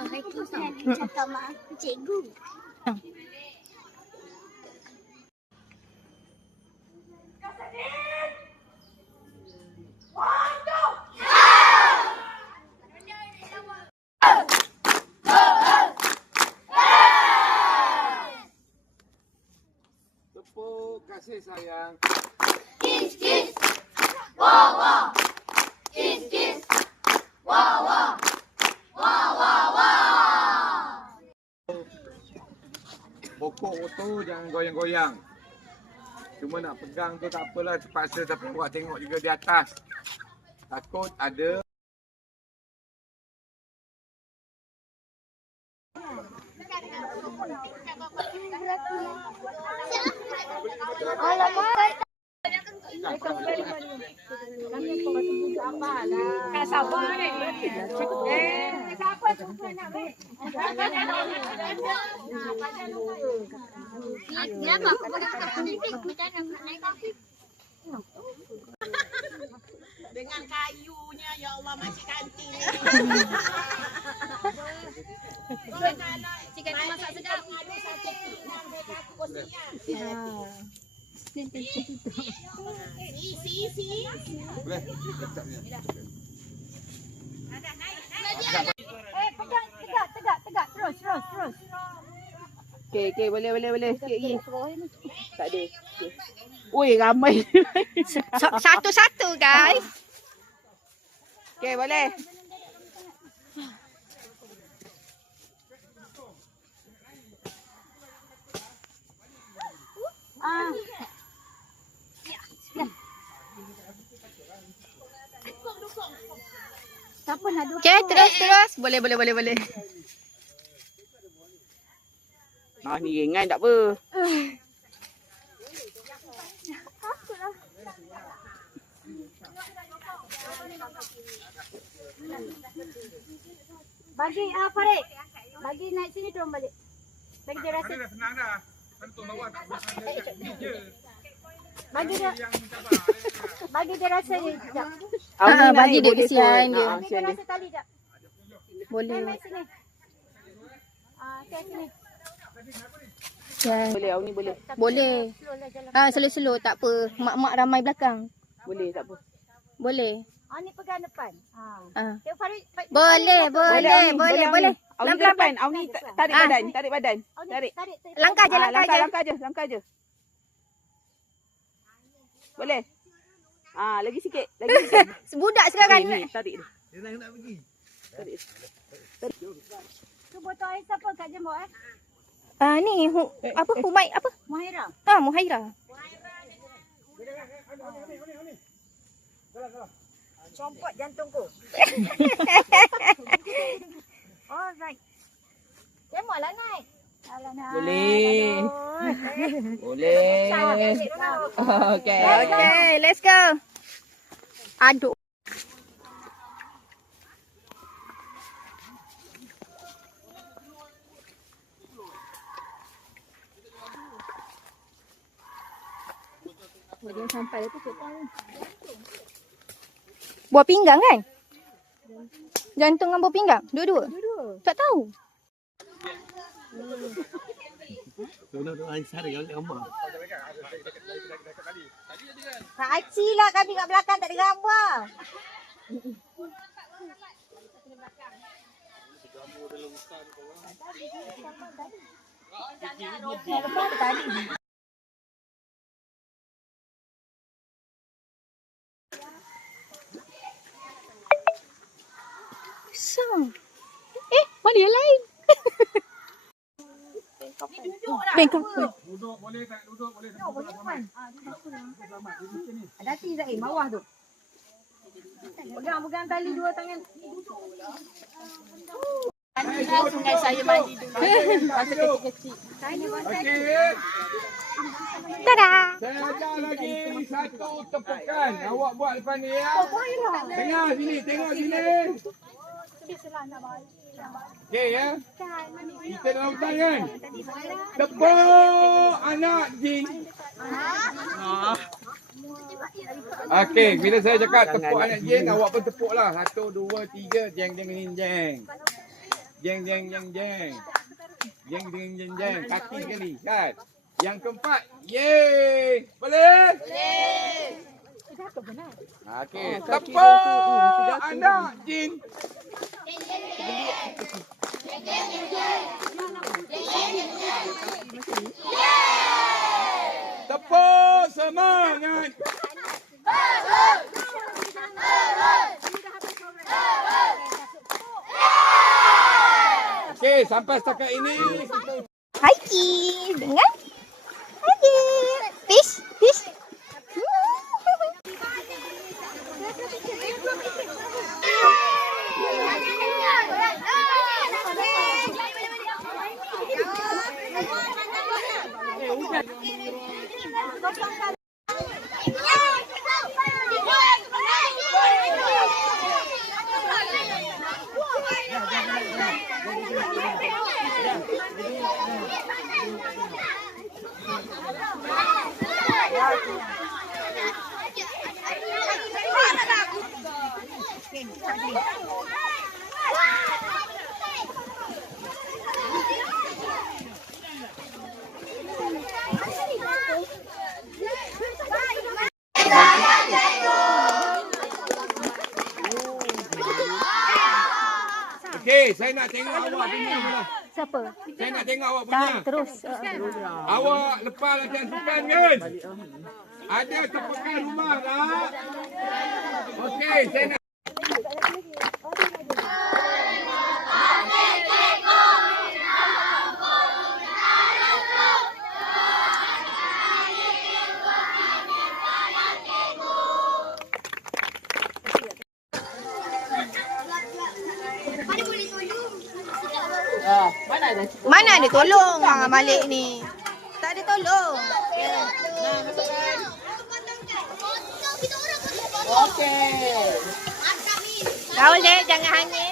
Itu saya cakap mak aku cikgu. Tepuk kasih sayang. Kiss kiss. Wah wah. Kiss kiss. Wah wah. Wah wah wah. Pokok tu jangan goyang-goyang. Cuma nak pegang tu tak apalah, terpaksa tapi awak tengok juga di atas. Takut ada Kak sabar ni. Siapa tu nak baik? Dia apa? Aku dah pendidik. Kita nak naik kaki. Dengan kayunya, ya Allah, Makcik Kanti ni. Cik Kanti masak sedap. Ada satu pinggan dekat aku kosian. Si. boleh letaknya. Tegak. Terus. Okey, boleh. Sikit lagi. Tak ada. Okay. Ui, ramai. Satu-satu guys. Okey, boleh. Okey, terus. Boleh. Ni ringan tak apa. Bagi Farid. Bagi naik sini turun balik. Bagi dia rasa. Dah senang dah. Tentu bawah tak boleh ni je. Bagi dia rasa je. Sekejap. Bagi dia kesian dia. Bagi dia rasa tali sekejap. Boleh. Main sini. Okey sini. Boleh, awak ni boleh. Boleh. Slow-slow tak apa. Mak-mak ramai belakang. Boleh, tak apa. Boleh. Ni pegang depan. Tengok Farid. Boleh. Awak ni ke depan. Awak ni tarik badan. Tarik. Langkah je. Langkah je. Boleh. Lagi sikit. Sebudak sekarang. Ni, tarik dia. Dia nak pergi. Tarik. Tu botol air siapa kat jembut Ni Humai apa? Mahira. Muhaira. Compot jantungku. Alright. Kemolah naik. Boleh. Okey. Okay, let's go. Aduk. Dia sampai tu kita ni. Buah pinggang kan? Jantung dengan buah pinggang? Dua-dua? Tak tahu. Kak Aci lah kami kat belakang tak ada gambar. So. Mana yang lain? Bengkok. Duduk boleh tak? Duduk boleh. Ada hati Zain bawah tu. Pegang tali dua tangan. Sungai saya mandi dulu. Masa kecil-kecil. Okey. Tada. Saya ajar lagi satu tepukan. Awak buat lepas ni ya. Tengok sini, tengok sini. Okey ya. Kita dalam hutan kan? Tepuk anak jin. Okey, bila saya cakap tepuk anak jin, awak pun tepuk lah. 1, 2, 3, jeng jeng jeng jeng. Jeng. Kaki sekali kan. Yang keempat. Yeay. Boleh? Okey. Tepuk anak Jin. Tepuk semangat. Okey, sampai setakat ini kita Haiki dengan Haiki. Fish. Okey, saya nak tengok awak punya mula. Siapa? Saya nak tengok awak punya. Tak, terus. Awak lepas latihan sukan kan? Ada tepukan rumah tak? Okey, saya nak Mana ada tolong Malik ni. Tak ada tolong. Okey. Kau dek, jangan hangit.